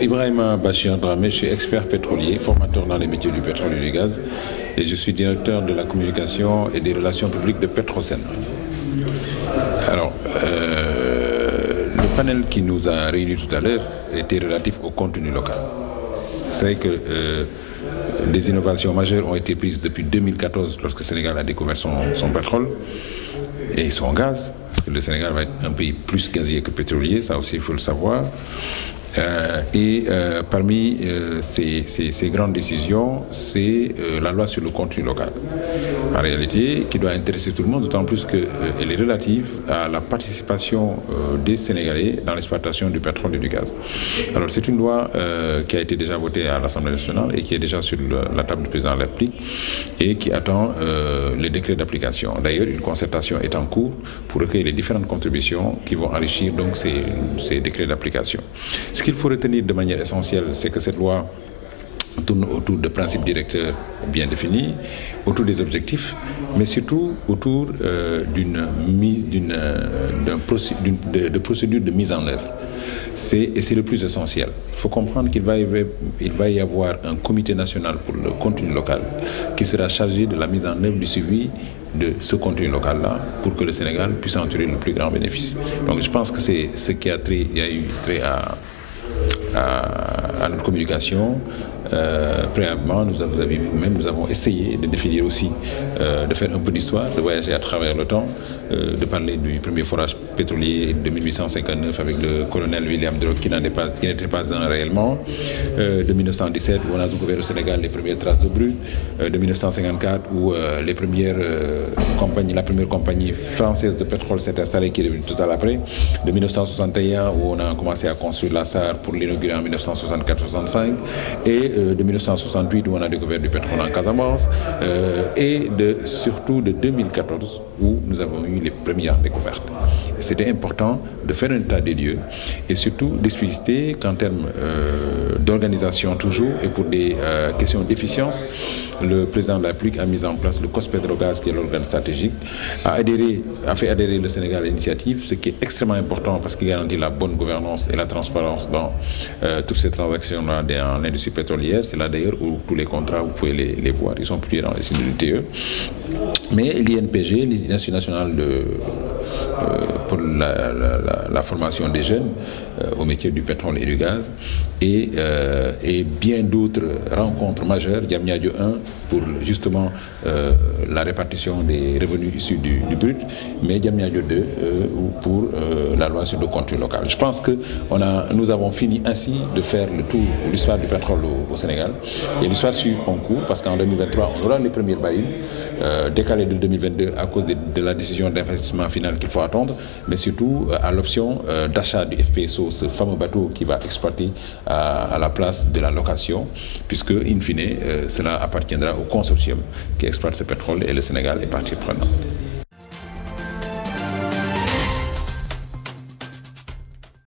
Ibrahima Bachir Dramé, je suis expert pétrolier, formateur dans les métiers du pétrole et du gaz, et je suis directeur de la communication et des relations publiques de Petrosen. Alors, le panel qui nous a réunis tout à l'heure était relatif au contenu local. C'est que des innovations majeures ont été prises depuis 2014 lorsque le Sénégal a découvert son pétrole et son gaz, parce que le Sénégal va être un pays plus gazier que pétrolier, ça aussi il faut le savoir. Parmi ces grandes décisions, c'est la loi sur le contenu local. En réalité, qui doit intéresser tout le monde, d'autant plus qu'elle est relative à la participation des Sénégalais dans l'exploitation du pétrole et du gaz. Alors c'est une loi qui a été déjà votée à l'Assemblée nationale et qui est déjà sur la table du président de la République et qui attend les décrets d'application. D'ailleurs, une concertation est en cours pour recueillir les différentes contributions qui vont enrichir donc ces décrets d'application. Ce qu'il faut retenir de manière essentielle, c'est que cette loi tourne autour de principes directeurs bien définis, autour des objectifs, mais surtout autour de procédures de mise en œuvre. Et c'est le plus essentiel. Il faut comprendre qu'il va y avoir un comité national pour le contenu local qui sera chargé de la mise en œuvre du suivi de ce contenu local-là pour que le Sénégal puisse en tirer le plus grand bénéfice. Donc je pense que c'est ce qui a eu trait à notre communication. Préalablement, vous avez vu vous-même, nous avons essayé de définir aussi, de faire un peu d'histoire, de voyager à travers le temps, de parler du premier forage pétrolier de 1859 avec le colonel William Dreux qui n'était pas un réellement, de 1917 où on a découvert au Sénégal les premières traces de brut, de 1954 où la première compagnie française de pétrole s'est installée qui est devenue Total après, de 1961 où on a commencé à construire la SAR pour l'inaugurer en 1964-65 et de 1968 où on a découvert du pétrole en Casamance et surtout de 2014 où nous avons eu les premières découvertes. C'était important de faire un état des lieux et surtout d'expliciter qu'en termes d'organisation toujours et pour des questions d'efficience, le président de la République a mis en place le COS-Petrogaz qui est l'organe stratégique, a fait adhérer le Sénégal à l'initiative, ce qui est extrêmement important parce qu'il garantit la bonne gouvernance et la transparence dans toutes ces transactions-là dans l'industrie pétrolière. C'est là d'ailleurs où tous les contrats, vous pouvez les voir, ils sont publiés dans les signes de l'ITE. Mais l'INPG, l'Institut national pour la formation des jeunes au métier du pétrole et du gaz, et bien d'autres rencontres majeures, Diamniadio 1 pour justement la répartition des revenus issus du brut, mais Diamniadio 2 pour la loi sur le contenu local. Je pense que nous avons fini ainsi de faire le tour de l'histoire du pétrole au Sénégal, et l'histoire suit en cours parce qu'en 2023 on aura les premiers barils décalés de 2022 à cause de la décision d'investissement final qu'il faut attendre, mais surtout à l'option d'achat du FPSO, ce fameux bateau qui va exploiter à la place de la location, puisque in fine cela appartiendra au consortium qui exploite ce pétrole et le Sénégal est partie prenante.